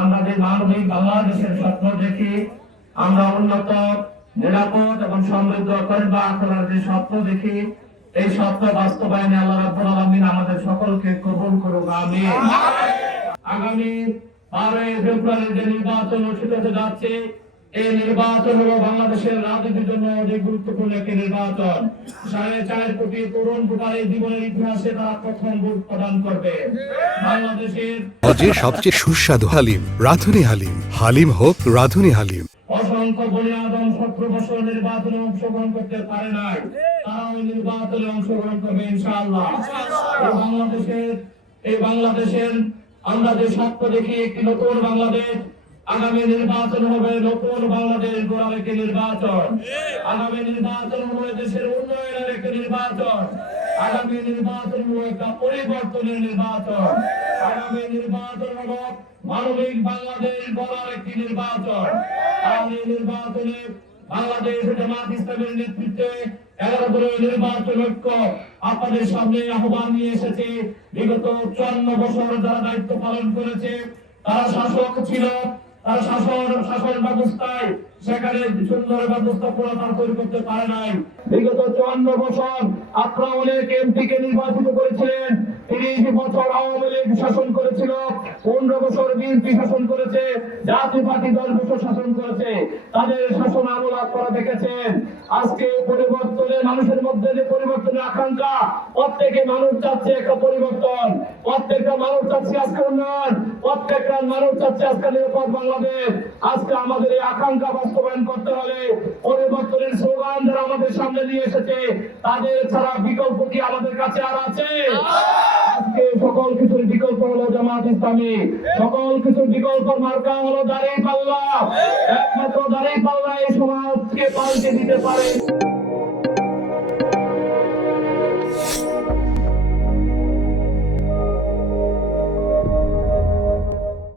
আমরা যে মানবিক বাংলাদেশের স্বপ্ন দেখি, আমরা উন্নত, নিরাপদ এবং সমৃদ্ধ করবা করার যে স্বপ্ন দেখি, এই স্বপ্ন বাস্তবায়নে আল্লাহ রাব্বুল আলামিন আমাদের সকলকে কবুল করুক, আমিন। আগামী 12 ফেব্রুয়ারি যে নির্বাচন অনুষ্ঠিত হতে যাচ্ছে, এই নির্বাচন হলো বাংলাদেশের রাজনীতির জন্য অনেক গুরুত্বপূর্ণ একটি নির্বাচন। 4.5 কোটি তরুণ ভোটারের জীবনের ইতিহাসে তারা প্রথম ভোট প্রদান করবে। বাংলাদেশের সবচেয়ে সুস্বাদু হালিম, রাধুনী হালিম। হালিম হোক রাধুনী হালিম। অসংখ্য বনি আদম 17 বছর নির্বাচনে অংশগ্রহণ করতে পারে নাই, তারাও নির্বাচনে অংশগ্রহণ করবে ইনশাআল্লাহ। এই বাংলাদেশের আমরা যে স্বপ্ন দেখি, একটি নতুন বাংলাদেশ। আগামী নির্বাচন হবে নতুন বাংলাদেশ গড়ার একটি নির্বাচন। আগামী নির্বাচন হবে দেশের উন্নয়নের একটি নির্বাচন। আগামী নির্বাচন হলো একটা পরিবর্তনের নির্বাচন। আগামী নির্বাচন হলো মানবিক বাংলাদেশ গড়ার একটি নির্বাচন। আর এই নির্বাচনে বাংলাদেশ জামাত ইসলামের নেতৃত্বে 11 দলীয় নির্বাচন ঐক্য আপনাদের সামনে আহ্বান নিয়ে এসেছে। বিগত 54 বছর যারা দায়িত্ব পালন করেছে, তারা শাসক ছিল, তারা শাসন ব্যবস্থায় সেখানে সুন্দর ব্যবস্থা তৈরি করতে পারে নাই। বিগত 54 বছর আপনারা অনেক এমপিকে নির্বাচিত করেছিলেন। 30 বছর আওয়ামী লীগ শাসন করেছিল, 15 বছর বিএনপি শাসন করেছে, জাতীয় পার্টি 10 বছর শাসন করেছে। তাদের শাসন আমল আপনারা দেখেছেন। আজকে পরিবর্তনের মানুষের মধ্যে যে পরিবর্তনের আকাঙ্ক্ষা, প্রত্যেকে মানুষ চাচ্ছে একটা পরিবর্তন, প্রত্যেকটা মানুষ চাচ্ছে আজকে উন্নয়ন, প্রত্যেকটা মানুষ চাচ্ছে আজকে নিরাপদ বাংলাদেশ। আজকে আমাদের এই আকাঙ্ক্ষা বাস্তবায়ন করতে হলে পরিবর্তনের স্লোগান যারা আমাদের সামনে নিয়ে এসেছে, তাদের ছাড়া বিকল্প কি আমাদের কাছে আর আছে? আজকে সকল কিছুর বিকল্প হলো জামাত ইসলামী, সকল কিছুর বিকল্প মার্কা হলো দাঁড়িয়ে পাল্লা। একমাত্র দাঁড়িয়ে পাল্লা এই সমাজকে পাল্টে দিতে পারে।